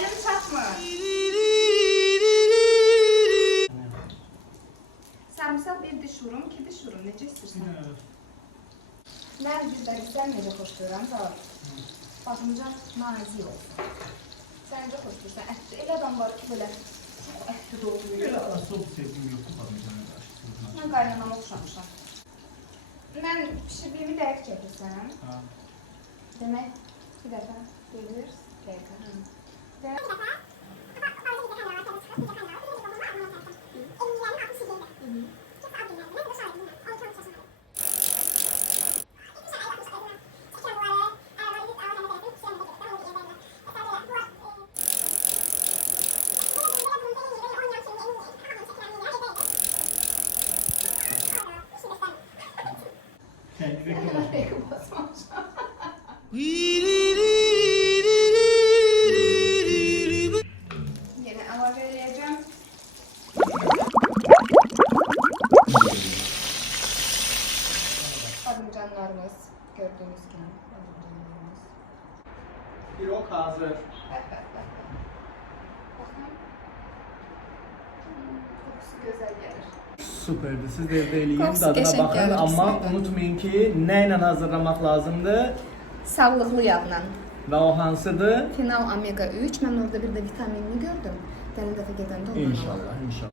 Elim çatmır. Sarımsak bir diş vurum, iki diş vurum. Necə istəyirsən? Bizləri sən necə xoşlayıram da. Patlıcan nazik olsun. Sən necə xoşlayırsan? Ətli. Elə adam var ki, belə çox ətli doğrayır. Biraz asıl sevgim yok. Patlıcanı karşı. Mən qaynanama oxşamışam. Mən pişirdiyimi dəqiq çəkirsən. Demək, bir dəfə gedir, dəqiqə. Wee! kita kıvırmış. Patlıcanlarımız gördüğünüz gibi. Pirok hazır. Kokusu güzel gelir. Süperdi. Siz de evde eleyin, Kokusu tadına geçen bakın gelir ama de. unutmayın ki neyle hazırlamak lazımdı Sağlıklı yağla. ve o hansıdır? Final omega 3. Ben orada bir de vitaminini gördüm. Gəlin dəfə gedəndə ondan. İnşallah, inşallah.